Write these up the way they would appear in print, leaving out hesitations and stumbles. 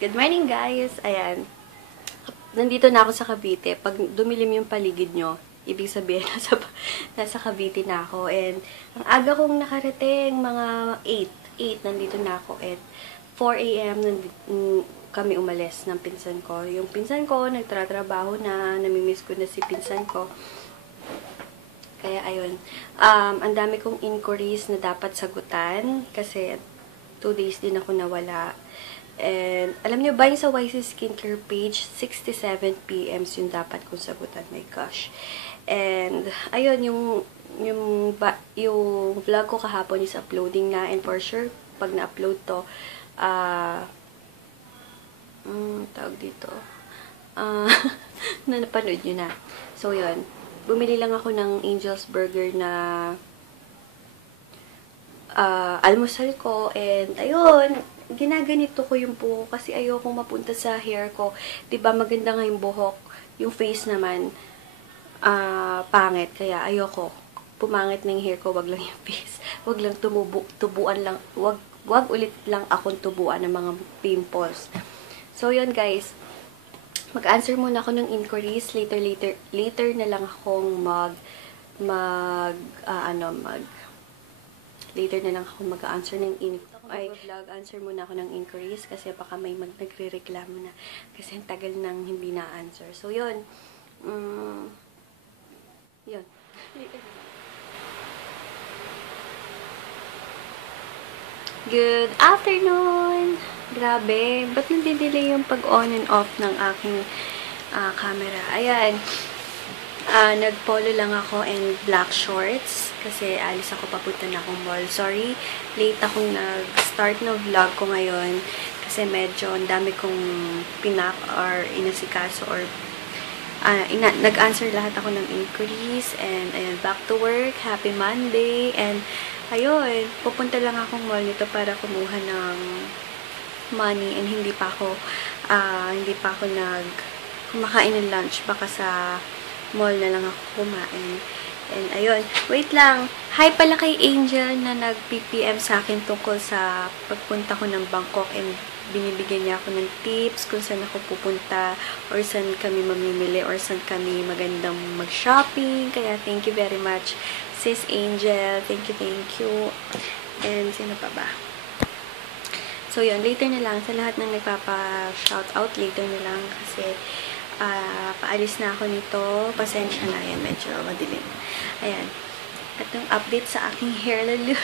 Good morning, guys! Ayan. Nandito na ako sa Cavite. Pag dumilim yung paligid nyo, ibig sabihin, nasa Cavite na ako. And, ang aga kong nakarating, mga 8 nandito na ako. At 4 a.m. kami umalis ng pinsan ko. Yung pinsan ko, nagtratrabaho na, namimiss ko na si pinsan ko. Kaya, ayun. Ang dami kong inquiries na dapat sagutan. Kasi, 2 days din ako nawala. And, alam niyo ba yung sa YC Skincare page, 67 p.m. yung dapat kong sagutan. My gosh. And, ayun, yung vlog ko kahapon is uploading na. And for sure, pag na-upload to, tawag dito, na napanood nyo na. So, yun. Bumili lang ako ng Angel's Burger na almusal ko. And, ayun, ginaganito ko yung buhok kasi ayoko mapunta sa hair ko. Diba maganda nga yung buhok, yung face naman, pangit. Kaya ayoko. Pumangit na yung hair ko, wag lang yung face. Wag lang tubuan lang, wag ulit lang akong tubuan ng mga pimples. So, yun guys. Mag-answer muna ako ng inquiries. Later na lang akong later na lang ako mag-answer ng inquiries. Vlog, answer muna ako ng inquiries kasi baka may nagre-reklamo na kasi ang tagal nang hindi na-answer. So, yun. Yun. Good afternoon! Grabe, ba't nadidelay yung pag-on and off ng aking camera? Ayan. Nag-polo lang ako and black shorts kasi alis ako, papunta na akong mall. Sorry, late akong nag-start ng vlog ko ngayon kasi medyo ang dami kong pinak or inasikaso or nag-answer lahat ako ng inquiries and ayun, back to work, happy Monday, and ayun, pupunta lang akong mall nito para kumuha ng money and hindi pa ako kumakain ng lunch, baka sa mall na lang ako kumain. And ayun, wait lang. Hi pala kay Angel na nag-PPM sa akin tungkol sa pagpunta ko ng Bangkok and binibigyan niya ako ng tips kung saan ako pupunta or saan kami mamimili or saan kami magandang mag-shopping. Kaya thank you very much, Sis Angel. Thank you. And sino pa ba? So yun, later na lang. Sa lahat ng nagpapa-shoutout, later na lang kasi paalis na ako nito. Pasensya na yan. Medyo madilim. Ayan. At yung update sa aking hair lalo.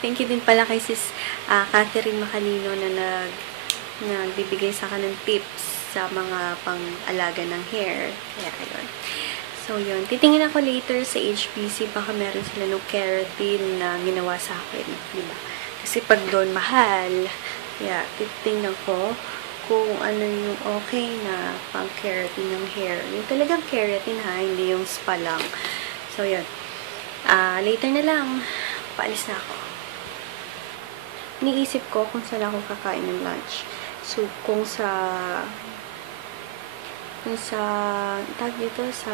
Thank you din pala kay Sis Catherine Macalino na nagbibigay sa akin ng tips sa mga pang-alaga ng hair. Kaya ayun. So yun. Titingin ako later sa HBC. Baka meron sila ng keratin na ginawa sa akin. Diba? Kasi pag doon mahal. Kaya titingnan ko kung ano yung okay na pang-keratin ng hair. Yung talagang keratin ha, hindi yung spa lang. So, yun. Later na lang, paalis na ako. Iniisip ko kung saan ako kakain ng lunch. So, kung sa tag dito, sa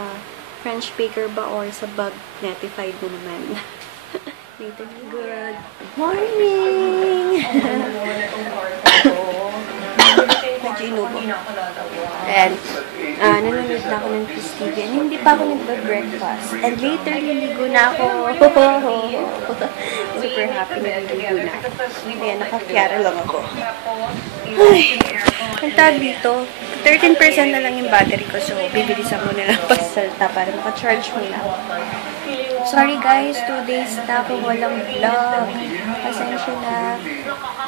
French Baker ba or sa Bug Notified mo naman. Later na. Good morning! Inubo. And, nanonood na ako ng Pistigan. Hindi pa ako nagba-breakfast. And later, niligo na ako. Super happy na niligo na. Ayan, nakakyara lang ako. Ay, ang tag dito, 13% na lang yung battery ko. So, bibilisan mo na lang pagsalta para maka-charge mo na. Sorry guys, 2 days na akong walang vlog. Pasensya na.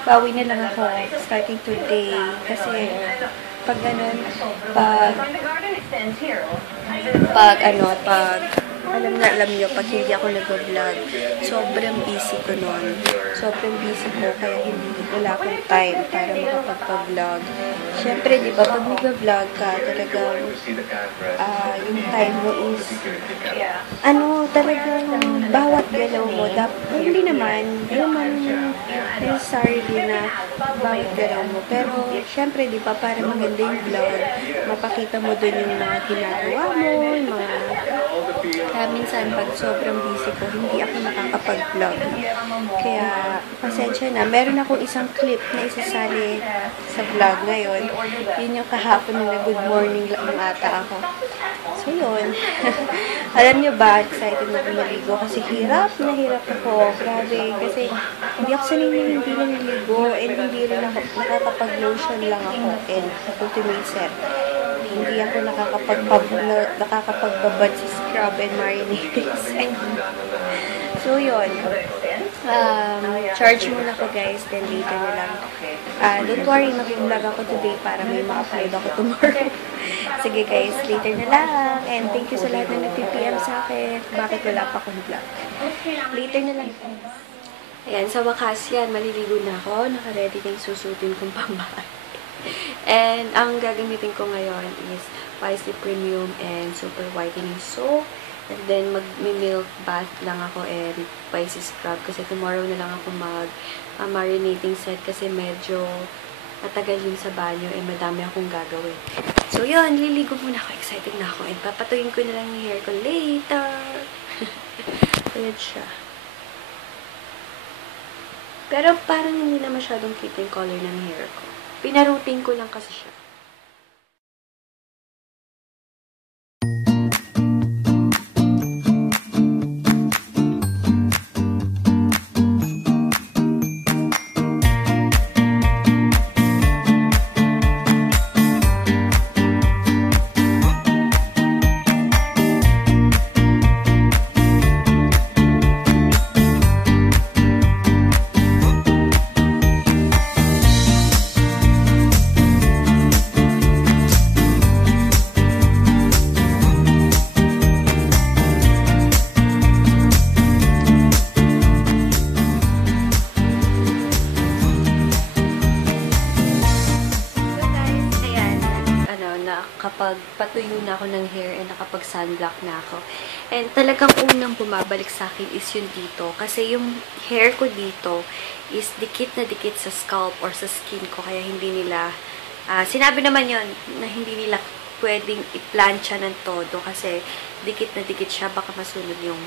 Bawi na lang ako starting today. Kasi, pag ganun, alam nyo, pag hindi ako nag-vlog, sobrang busy ko nun. Sobrang busy ko, kaya wala akong time para makapag-vlog. Siyempre, di ba, pag nag-vlog ka, talagang, yung time mo is, talagang bawat galaw mo, hindi naman necessary din na bawat galaw mo. Pero, siyempre, di ba, para maganda yung vlog, mapakita mo dun yung mga ginagawa mo, yung mga Kaya minsan, pag sobrang busy ko, hindi ako nakakapag-vlog. Kaya, pasensya na. Meron akong isang clip na isasali sa vlog ngayon. Yun yung kahapon na good morning lang ata ako. So, yun. Alam nyo ba, excited na maligo kasi hirap na hirap ako. Grabe. Kasi, hindi ako sanay na hindi na naligo and hindi rin ako nakakapag-lotion lang ako and ultimate set. Hindi ako nakakapagbabad sa scrub and marinating set. So, yun. Charge muna ako guys, then later na lang. Don't worry, mag-vlog ako today para may ma-upload ako tomorrow. Sige guys, later na lang. And thank you sa lahat na nag-PPM sa akin. Bakit wala pa akong vlog? Later na lang. Ayan, sa wakas yan, maliligo na ako. Naka-ready na yung susutin kong pambahay. And ang gagamitin ko ngayon is Wisely Premium and Super Whitening Soap. And then, mag-milk bath lang ako and spicy scrub. Kasi tomorrow na lang ako mag-marinating set kasi medyo matagal yun sa banyo and madami akong gagawin. So, yun. Liligo muna ako. Excited na ako. And papatuyin ko na lang yung hair ko later. Ayan siya. Pero parang hindi na masyadong kita yung color ng hair ko. Pinaruting ko lang kasi siya. Kapag patuyo na ako ng hair and nakapag-sunblock na ako. And talagang unang bumabalik sa akin is yun dito. Kasi yung hair ko dito is dikit na dikit sa scalp or sa skin ko. Kaya hindi nila, sinabi naman yun na hindi nila pwedeng i-plancha ng todo. Kasi dikit na dikit siya. Baka masunog yung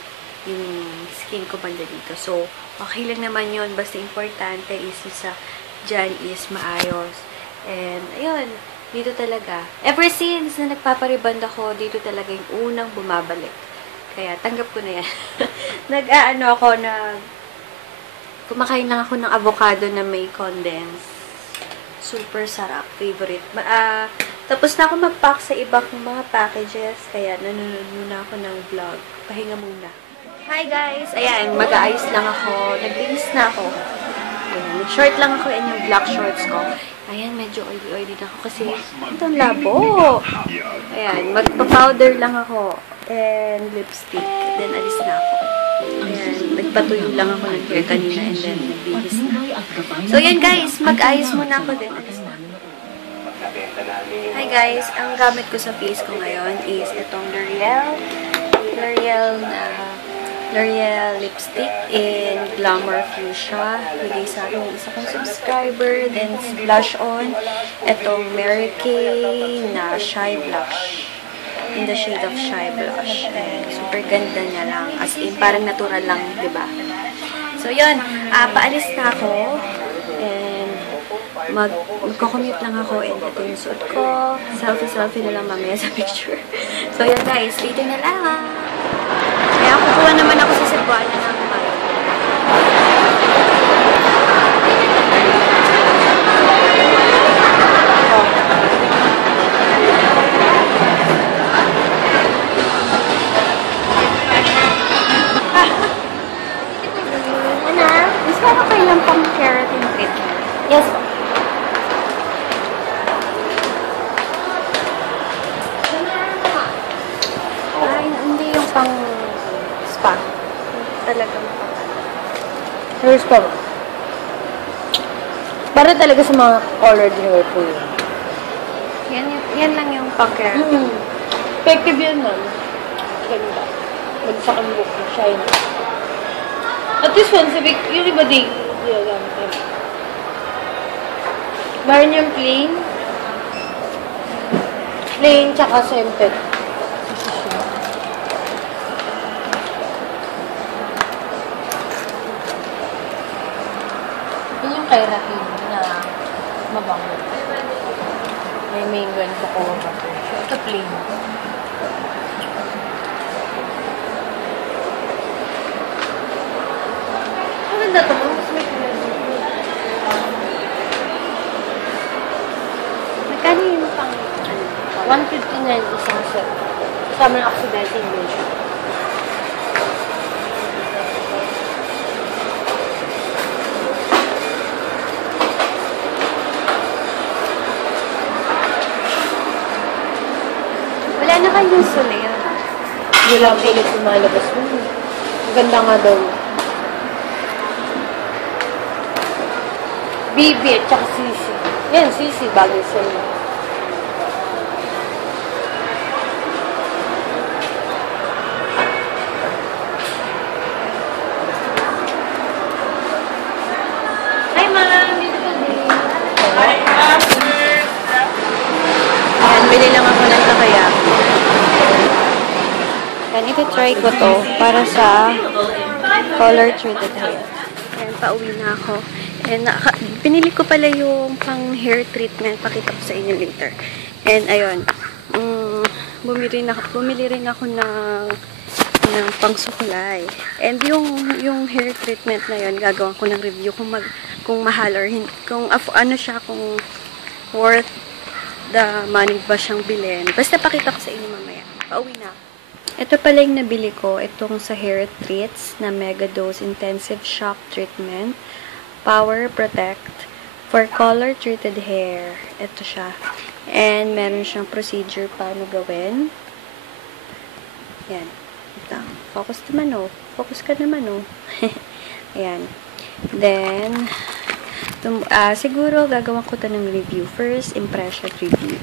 skin ko banda dito. So, okay lang naman yun. Basta importante is sa dyan is maayos. And, ayun. Dito talaga. Ever since na nagpapariband ako, dito talaga yung unang bumabalik. Kaya, tanggap ko na yan. Kumakain lang ako ng avocado na may condense. Super sarap. Favorite. Tapos na ako mag-pack sa iba kong mga packages. Kaya, nanonood muna ako ng vlog. Pahinga muna. Hi guys! Ayan, mag-aayos lang ako. Naglinis na ako. Ayan, short lang ako and yung black shorts ko. Ayan, medyo oily-oily na ako kasi itong labo. Ayan, magpa-powder lang ako and lipstick. Then, alis na ako. Ayan, nagpatuyo lang ako ng hair kanina and then nagbihis na. So, yan guys, mag-ayos muna ako din. Alis na. Hi guys, ang gamit ko sa face ko ngayon is itong L'Oreal lipstick in Glamour Fuchsia. Bigay sa akin yung isa kong subscriber. Then, blush on. Itong Mary Kay na Shy Blush. In the shade of Shy Blush. And super ganda niya lang. As in, parang natural lang, diba? So, yun. Paalis na ako. And, magko-commute lang ako. And ito yung suit ko. Selfie na lang mamaya sa picture. So, yun guys. Later na lang. Kaya kukuha naman ako sa Cebuana ng is that okay lang pang keratin treatment? Yes po. Ay, hindi yung pang spa. Talagang Here's pa ba? Para talaga sa mga colored hair po yun. Yan lang yung pang-keratin. Effective yun nun. Ganda. Magsakang buhok na shine. At this one, sabi, yung iba din. Gamit yun. Meron yung plain. Plain tsaka scented. keratin na mabango. May mango and cocoa ba? Ito plain. Maganda to. Mas may kulay. Magkano yung pang, 159 isang set. Kasama ng oxidizing lotion. wala na kayong sulayan. Wala po ulit lumalabas mo. Ang ganda nga daw. BB at saka Sisi. Yan, Sisi. Bagay sa'yo. Hi, ma'am. Dito ka din. Ayan, bili lang ako ng takoyaki. Yan, ito-try ko to para sa color treated hair. Ayan, pauwi na ako. And pinili ko pala yung pang hair treatment. Pakita ko sa inyo later. And ayun, bumili rin ako ng pangsukulay. And yung hair treatment na yun, gagawin ko ng review kung mahal or hindi, kung worth the money ba siyang bilhin. Basta pakita ko sa inyo mamaya. Pauwi na ako. Ito pala yung nabili ko. Itong sa Hair Treats na Mega Dose Intensive Shock Treatment. Power Protect for color treated hair. Ito siya. And meron siyang procedure paano gawin. Yan. Ito. Focus naman oh. Focus ka naman oh. Ayan. Then, siguro gagawin ko ito ng review. First impression review.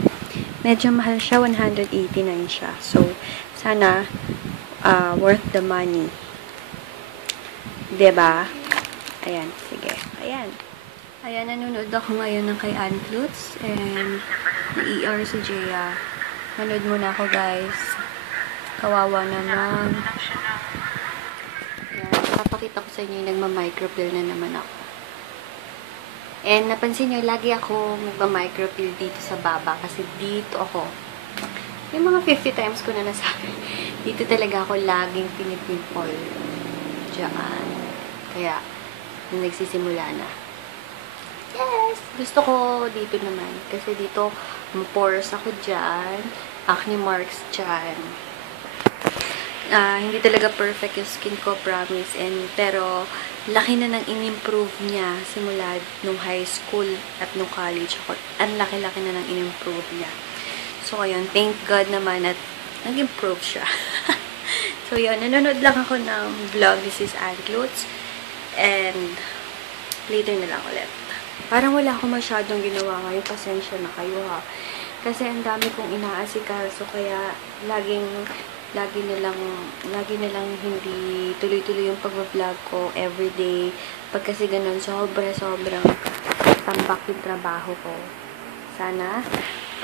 Medyo mahal siya. 189 siya. So, sana worth the money. Diba? Ayan. Sige. Ayan. Ayan, nanonood ako ngayon ng kay Ann Klutz and na-ER si Jaya. Manood muna ako, guys. Kawawa naman. Ayan. Papakita ko sa inyo yung nagma-micropill na naman ako. And napansin nyo, lagi ako magma-micropill dito sa baba kasi dito ako. Yung mga 50 times ko na nasabi. Dito talaga ako laging pinipimple. Diyan. Kaya, nagsisimula na. Yes! Gusto ko dito naman. Kasi dito, pores ako dyan. Acne marks dyan. Hindi talaga perfect yung skin ko, promise. Pero, laki na nang in-improve niya simula nung high school at nung college ako. Ang laki-laki na nang in-improve niya. So, ayun, thank God naman at nag-improve siya. So, yun, nanonood lang ako ng vlog. This is Ann Klutz. And, later na lang ulit. Parang wala akong masyadong ginawa ngayon. Pasensya na kayo ha. Kasi ang dami kong inaasikaso. Kaya, lagi na lang hindi tuloy-tuloy yung pag-vlog ko everyday. Pag kasi ganun, sobrang tambak yung trabaho ko. Sana,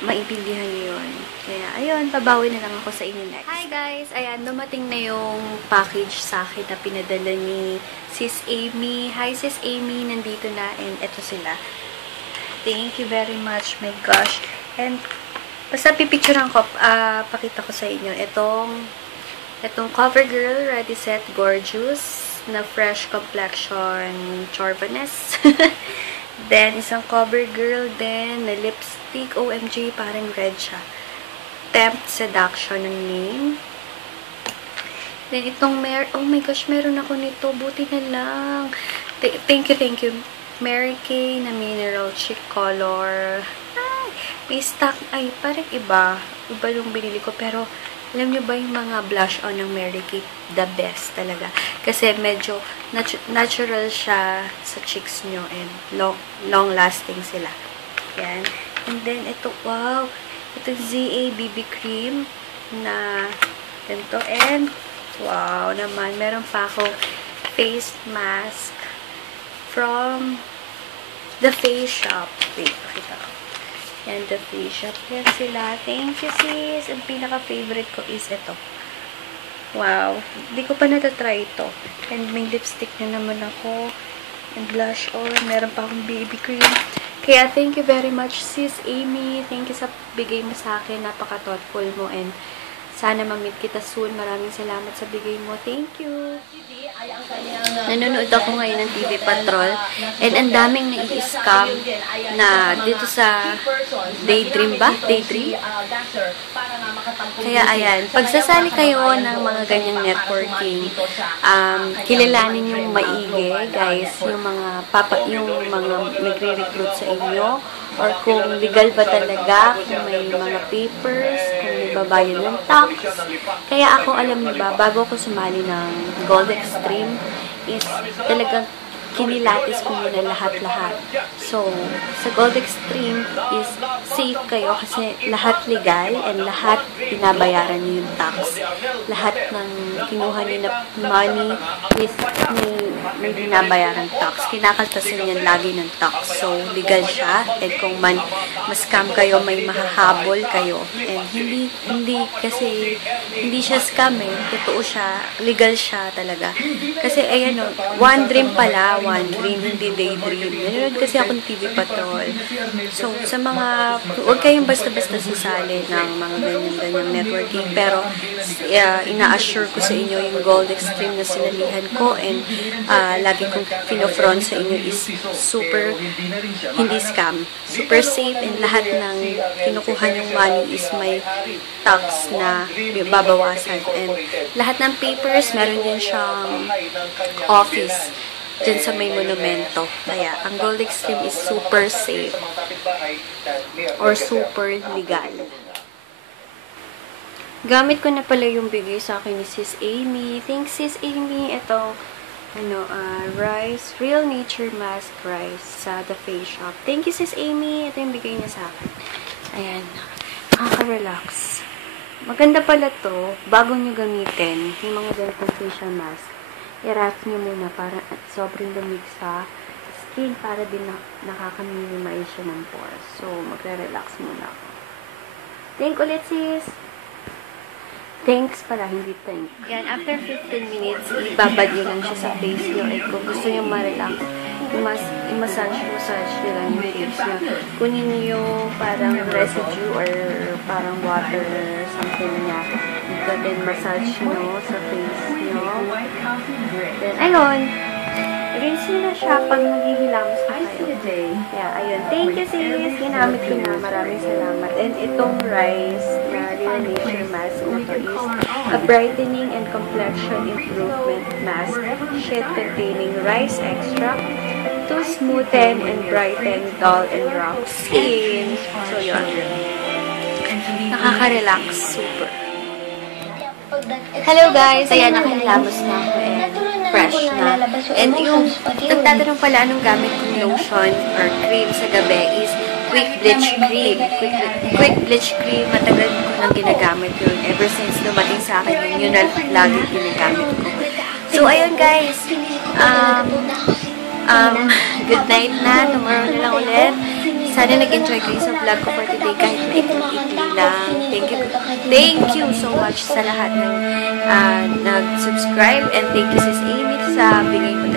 maintindihan niyo yun. Kaya, ayun, pabawi na lang ako sa inyo next. Hi guys! Ayan, dumating na yung package sa akin na pinadala ni Sis Amy. Hi Sis Amy! Nandito na and eto sila. Thank you very much. My gosh. And, basta pipicturean ko, pakita ko sa inyo. Itong CoverGirl Ready Set Gorgeous na fresh complexion Chorvanes. Then, isang CoverGirl din na lipstick. OMG, parang red siya. Tempt Seduction ang name. Then, itong oh my gosh, meron ako nito. Buti na lang. Thank you. Mary Kay na Mineral Chic Color. Ay, may stock. Ay, parang iba. Iba yung binili ko. Pero, alam nyo ba yung mga blush on ng Mary Kay? The best talaga. Kasi medyo natural siya sa cheeks nyo and long-lasting sila. Yan. And then, ito, wow. Ito ZA BB Cream na ganito. And, wow naman. Meron pa akong face mask from The Face Shop. Wait, pakita ko. Yan, The Face Shop. Yan sila. Thank you, sis. Ang pinaka-favorite ko is ito. Wow. Hindi ko pa natatry ito. And may lipstick na naman ako. and blush on. Meron pa akong BB cream. Kaya thank you very much, Sis Amy. Thank you sa bigay mo sa akin. Napaka-thoughtful mo and sana ma-meet kita soon. Maraming salamat sa bigay mo. Thank you. Nanonood ako ngayon ng TV Patrol and ang daming nai-scam na dito sa Daydream ba? Daydream? Kaya ayan, pagsasali kayo ng mga ganyang networking, kilalanin yung maigi, guys, yung mga nagre-recruit sa inyo, or kung legal ba talaga, kung may mga papers, kung may babayad ng tax. Kaya ako, alam niyo ba, bago ako sumali ng Gold Extreme, is talagang kinilatis ko muna lahat-lahat. So, sa Gold Extreme is safe kayo kasi lahat legal and lahat binabayaran niyo yung tax. Lahat ng kinuha niyo na money is may binabayaran tax. Kinakaltasan yan lagi ng tax. So, legal siya. And kung ma-scam kayo, may mahahabol kayo. And hindi kasi, hindi siya scam eh. Totoo siya. Legal siya talaga. Kasi, ayan o, One Dream pala, One Dream, hindi Daydream. Nanonood kasi ako ng TV Patrol. So, sa mga, huwag kayong basta-basta sasali ng mga ganyan-ganyang networking. Pero, ina-assure ko sa inyo yung Gold Extreme na sinalihan ko and lagi kong pinofront sa inyo is super hindi scam. Super safe and lahat ng kinukuha yung money is may tax na babawasan. And lahat ng papers, meron din siyang office dyan sa may monumento. Kaya, ang Gold Extreme is super safe or super legal. Gamit ko na pala yung bigay sa akin ni Sis Amy. Thanks, Sis Amy. Ito, rice, Real Nature Mask Rice sa The Face Shop. Thank you, Sis Amy. Ito yung bigay niya sa akin. Ayan. Nakaka-relax. Maganda pala to, bago nyo gamitin, yung mga ganitong facial mask, i-wrap nyo muna para sobrang lamig sa skin para din nakaka-minimize siya ng pores. So, magre-relax muna ako. Thank ulit, sis! Thanks pala, hindi thank. Yan, after 15 minutes, ibabad nyo lang siya sa face nyo. Eh, kung gusto nyo ma-relax, i-massage nyo lang yung face nyo. Kunin nyo yung parang residue or parang water or something na then massage nyo sa face nyo. Then, ayun, rinse nyo na siya pag naghihilamos na kayo. Kaya, ayun. Thank you, sis. Ginamit ko na. Maraming salamat. And itong rice na Real Nature Mask na to is a brightening and complexion improvement mask sheet containing rice extract to smoothen and brighten dull and rough skin. So, yun. Nakaka-relax. Super. Hello guys! Ayan, nakahilamos na ako and fresh na. And yung nagtatanong pala anong gamit kong lotion or cream sa gabi is Quick Bleach Cream. Quick Bleach Cream, matagal ko nang ginagamit yun. Ever since dumating sa akin yun na lagi ginagamit ko. So, ayun guys. Good night na. Tomorrow na lang ulit. Sana nag-enjoy kayo sa vlog ko for today kahit maikli-ikli lang. Thank you so much sa lahat ng nag-subscribe and thank you Sis Amy sa bigay mo